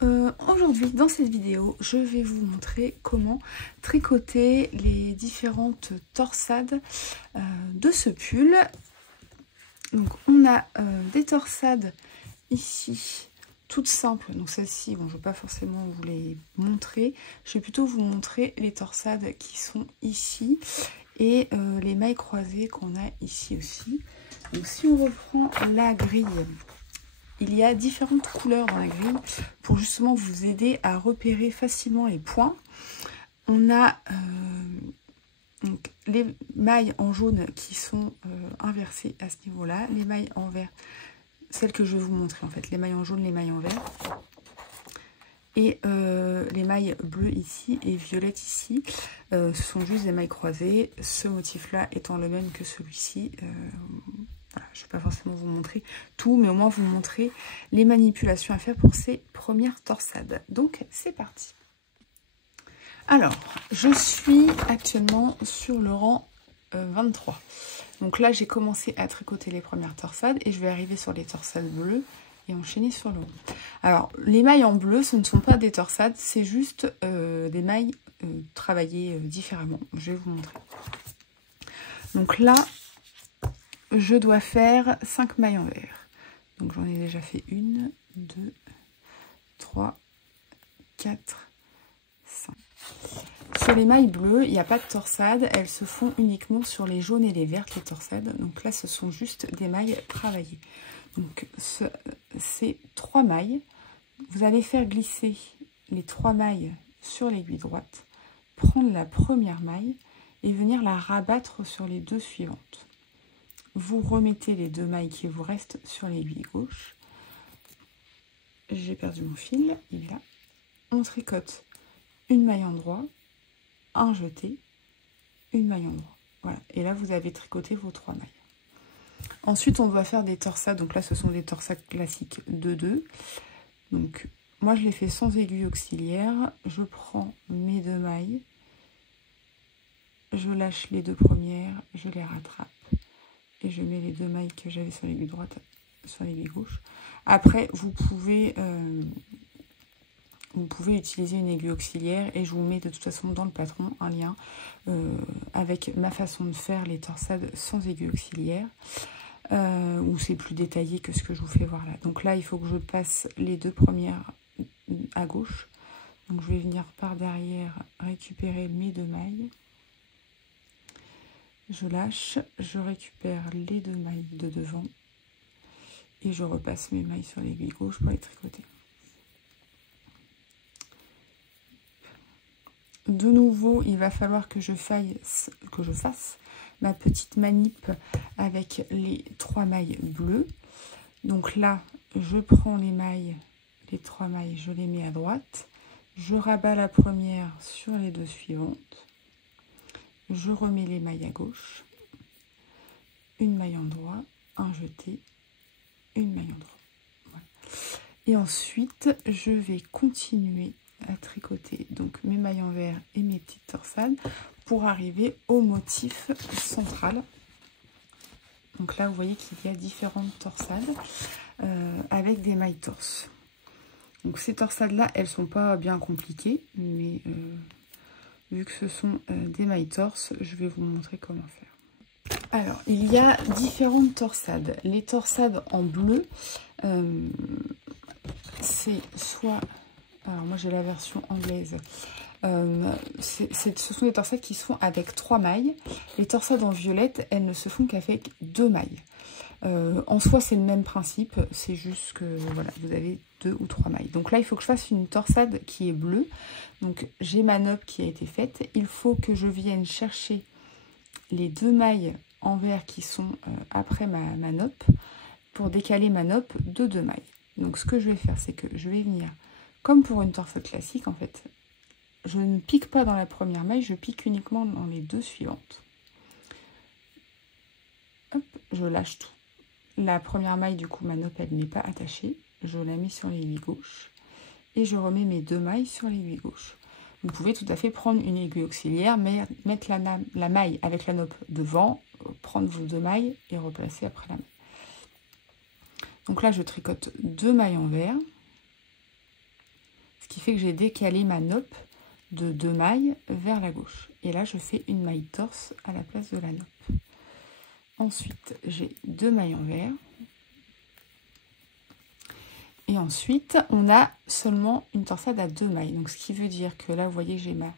Aujourd'hui, dans cette vidéo, je vais vous montrer comment tricoter les différentes torsades de ce pull. Donc, on a des torsades ici, toutes simples. Donc, celles-ci, bon, je ne vais pas forcément vous les montrer. Je vais plutôt vous montrer les torsades qui sont ici et les mailles croisées qu'on a ici aussi. Donc, si on reprend la grille, il y a différentes couleurs dans la grille pour justement vous aider à repérer facilement les points. On a donc les mailles en jaune qui sont inversées à ce niveau-là. Les mailles en vert, celles que je vais vous montrer en fait. Les mailles en jaune, les mailles en vert. Et les mailles bleues ici et violettes ici, ce sont juste des mailles croisées. Ce motif-là étant le même que celui-ci. Voilà, je ne vais pas forcément vous montrer tout, mais au moins vous montrer les manipulations à faire pour ces premières torsades. Donc, c'est parti. Alors, je suis actuellement sur le rang 23. Donc là, j'ai commencé à tricoter les premières torsades et je vais arriver sur les torsades bleues et enchaîner sur le rond. Alors, les mailles en bleu, ce ne sont pas des torsades, c'est juste des mailles travaillées différemment. Je vais vous montrer. Donc là, je dois faire 5 mailles en vert. Donc j'en ai déjà fait 1, 2, 3, 4, 5. Sur les mailles bleues, il n'y a pas de torsade. Elles se font uniquement sur les jaunes et les vertes, les torsades. Donc là, ce sont juste des mailles travaillées. Donc c'est 3 mailles. Vous allez faire glisser les 3 mailles sur l'aiguille droite, prendre la première maille et venir la rabattre sur les 2 suivantes. Vous remettez les 2 mailles qui vous restent sur l'aiguille gauche. J'ai perdu mon fil, il est là. On tricote une maille endroit, un jeté, une maille endroit. Voilà, et là vous avez tricoté vos 3 mailles. Ensuite, on doit faire des torsades. Donc là, ce sont des torsades classiques de 2. Donc, moi, je les fais sans aiguille auxiliaire. Je prends mes 2 mailles. Je lâche les 2 premières. Je les rattrape. Et je mets les 2 mailles que j'avais sur l'aiguille droite sur l'aiguille gauche. Après, vous pouvez utiliser une aiguille auxiliaire et je vous mets de toute façon dans le patron un lien avec ma façon de faire les torsades sans aiguille auxiliaire où c'est plus détaillé que ce que je vous fais voir là. Donc là, il faut que je passe les 2 premières à gauche. Donc je vais venir par derrière récupérer mes 2 mailles. Je lâche, je récupère les 2 mailles de devant et je repasse mes mailles sur l'aiguille gauche pour les tricoter. De nouveau, il va falloir que je fasse ma petite manip avec les 3 mailles bleues. Donc là, je prends les mailles, les 3 mailles, je les mets à droite. Je rabats la première sur les 2 suivantes. Je remets les mailles à gauche, une maille endroit, un jeté, une maille endroit. Voilà. Et ensuite, je vais continuer à tricoter donc mes mailles en vert et mes petites torsades pour arriver au motif central. Donc là, vous voyez qu'il y a différentes torsades avec des mailles torses. Donc ces torsades-là, elles sont pas bien compliquées, mais vu que ce sont des mailles torses, je vais vous montrer comment faire. Alors, il y a différentes torsades. Les torsades en bleu, c'est soit... Alors moi j'ai la version anglaise. Ce sont des torsades qui se font avec 3 mailles. Les torsades en violette, elles ne se font qu'avec 2 mailles. En soi, c'est le même principe. C'est juste que voilà, vous avez 2 ou 3 mailles. Donc là, il faut que je fasse une torsade qui est bleue. Donc j'ai ma nope qui a été faite. Il faut que je vienne chercher les 2 mailles en vert qui sont après ma nope pour décaler ma nope de 2 mailles. Donc ce que je vais faire, c'est que je vais venir, comme pour une torsade classique en fait, je ne pique pas dans la première maille, je pique uniquement dans les 2 suivantes. Hop, je lâche tout. La première maille, du coup, ma nope, elle n'est pas attachée. Je la mets sur l'aiguille gauche et je remets mes 2 mailles sur l'aiguille gauche. Vous pouvez tout à fait prendre une aiguille auxiliaire, mais mettre la maille avec la nope devant, prendre vos 2 mailles et replacer après la maille. Donc là, je tricote 2 mailles en vert. Ce qui fait que j'ai décalé ma nappe de 2 mailles vers la gauche. Et là, je fais une maille torse à la place de la nappe. Ensuite, j'ai 2 mailles envers. Et ensuite, on a seulement une torsade à 2 mailles. Donc, ce qui veut dire que là, vous voyez, j'ai ma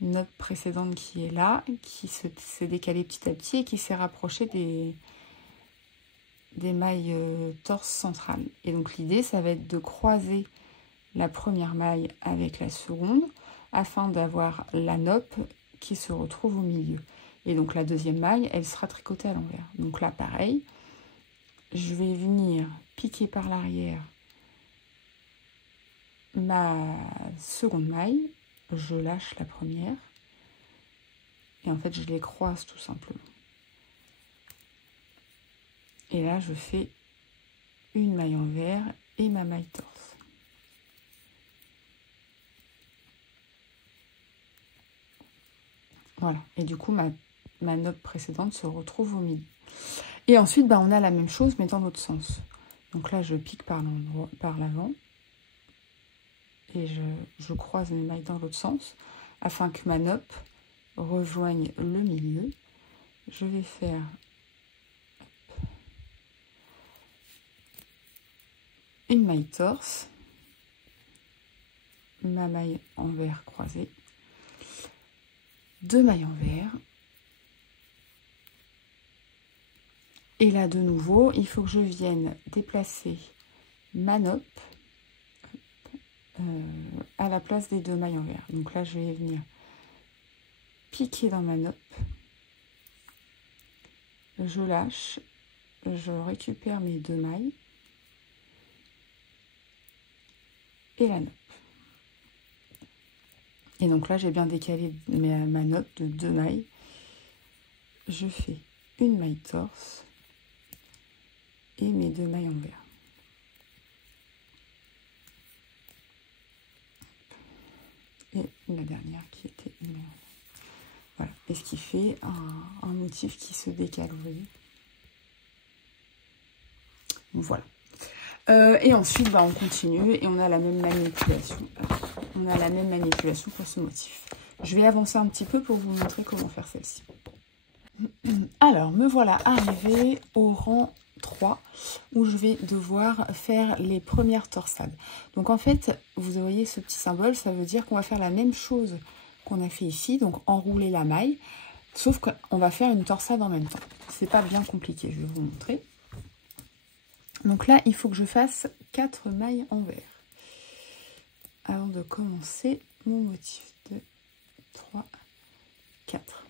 nappe précédente qui est là, qui s'est décalée petit à petit et qui s'est rapprochée des mailles torse centrales. Et donc, l'idée, ça va être de croiser la première maille avec la seconde afin d'avoir la nappe qui se retrouve au milieu. Et donc, la deuxième maille, elle sera tricotée à l'envers. Donc là, pareil, je vais venir piquer par l'arrière ma seconde maille, je lâche la première et en fait je les croise tout simplement. Et là je fais une maille envers et ma maille torse. Voilà, et du coup ma nappe précédente se retrouve au milieu. Et ensuite on a la même chose mais dans l'autre sens. Donc là je pique par l'avant. Et je croise mes mailles dans l'autre sens afin que ma nappe rejoigne le milieu. Je vais faire une maille torse, ma maille envers croisée, 2 mailles envers. Et là de nouveau, il faut que je vienne déplacer ma nappe à la place des 2 mailles envers. Donc là, je vais venir piquer dans ma nappe. Je lâche, je récupère mes 2 mailles et la nappe. Et donc là, j'ai bien décalé ma nappe de 2 mailles. Je fais une maille torse et mes 2 mailles envers. Et la dernière qui était une maille. Voilà, et ce qui fait un motif qui se décale, vous voyez. Voilà. Et ensuite, on continue et on a la même manipulation. On a la même manipulation pour ce motif. Je vais avancer un petit peu pour vous montrer comment faire celle-ci. Alors, me voilà arrivée au rang 3 où je vais devoir faire les premières torsades. Donc en fait, vous voyez ce petit symbole, ça veut dire qu'on va faire la même chose qu'on a fait ici, donc enrouler la maille, sauf qu'on va faire une torsade en même temps. C'est pas bien compliqué, je vais vous montrer. Donc là, il faut que je fasse 4 mailles envers avant de commencer mon motif. 2, 3, 4.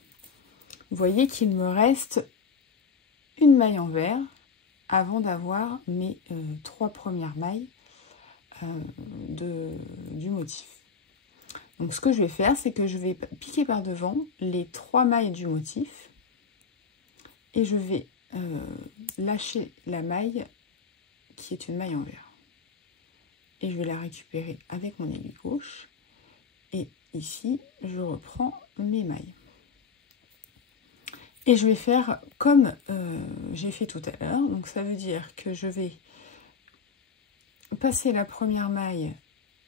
Vous voyez qu'il me reste une maille envers avant d'avoir mes 3 premières mailles du motif. Donc ce que je vais faire, c'est que je vais piquer par devant les 3 mailles du motif et je vais lâcher la maille qui est une maille envers. Et je vais la récupérer avec mon aiguille gauche. Et ici, je reprends mes mailles. Et je vais faire comme j'ai fait tout à l'heure. Donc ça veut dire que je vais passer la première maille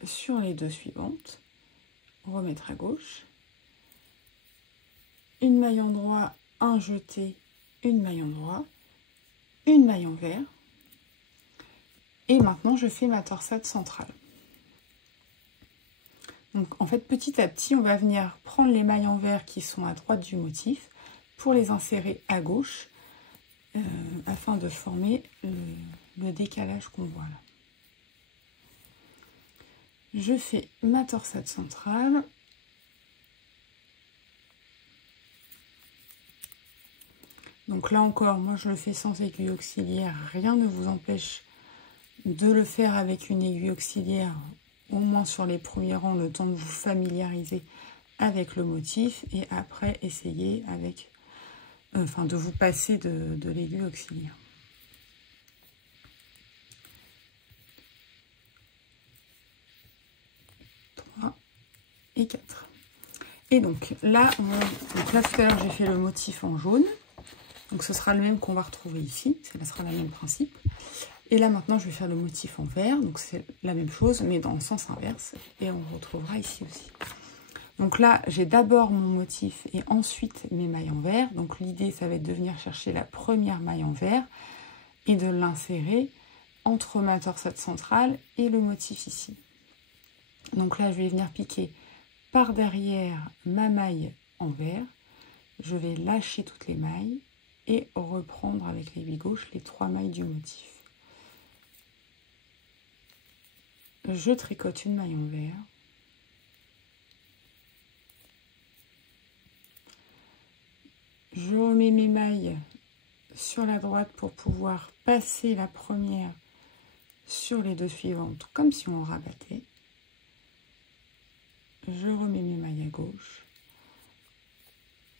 sur les 2 suivantes, remettre à gauche, une maille en droit, un jeté, une maille en droit, une maille envers. Et maintenant, je fais ma torsade centrale. Donc, en fait, petit à petit, on va venir prendre les mailles envers qui sont à droite du motif pour les insérer à gauche afin de former le décalage qu'on voit là. Je fais ma torsade centrale. Donc là encore, moi je le fais sans aiguille auxiliaire. Rien ne vous empêche de le faire avec une aiguille auxiliaire, au moins sur les premiers rangs, le temps de vous familiariser avec le motif et après essayer avec, de vous passer de l'aiguille auxiliaire. Et 4. Et donc là, tout à l'heure j'ai fait le motif en jaune, donc ce sera le même qu'on va retrouver ici, ça sera le même principe. Et là maintenant je vais faire le motif en vert, donc c'est la même chose mais dans le sens inverse, et on retrouvera ici aussi. Donc là j'ai d'abord mon motif et ensuite mes mailles en vert, donc l'idée ça va être de venir chercher la première maille en vert et de l'insérer entre ma torsade centrale et le motif ici. Donc là je vais venir piquer par derrière ma maille en vert, je vais lâcher toutes les mailles et reprendre avec l'aiguille gauche les 3 mailles du motif. Je tricote une maille en vert, je remets mes mailles sur la droite pour pouvoir passer la première sur les 2 suivantes comme si on rabattait. Je remets mes mailles à gauche,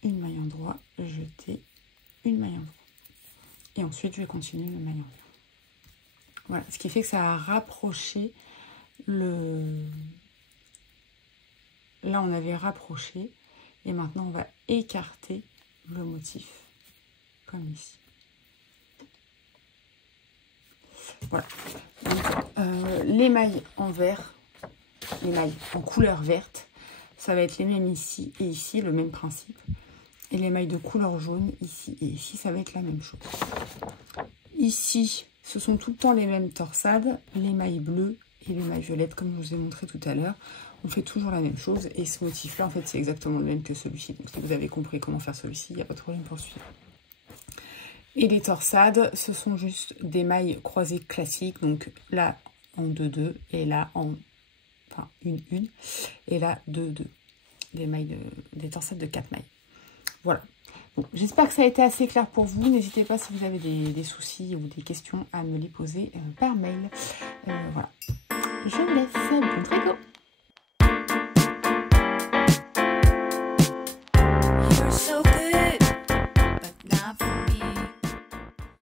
une maille en droit, jeter, une maille en droit. Et ensuite, je vais continuer mes mailles en vert. Voilà, ce qui fait que ça a rapproché le... Là, on avait rapproché. Et maintenant, on va écarter le motif, comme ici. Voilà. Donc, les mailles en vert, les mailles en couleur verte, ça va être les mêmes ici et ici, le même principe. Et les mailles de couleur jaune, ici et ici, ça va être la même chose. Ici, ce sont tout le temps les mêmes torsades, les mailles bleues et les mailles violettes, comme je vous ai montré tout à l'heure. On fait toujours la même chose. Et ce motif-là, en fait, c'est exactement le même que celui-ci. Donc, si vous avez compris comment faire celui-ci, il n'y a pas de problème pour celui-là. Et les torsades, ce sont juste des mailles croisées classiques. Donc là, en 2-2 et là, en... Enfin, 1-1. Et là, 2-2. Des mailles des torsades de 4 mailles. Voilà. Bon, j'espère que ça a été assez clair pour vous. N'hésitez pas si vous avez des soucis ou des questions à me les poser par mail. Voilà. Je vous laisse. Bon tricot.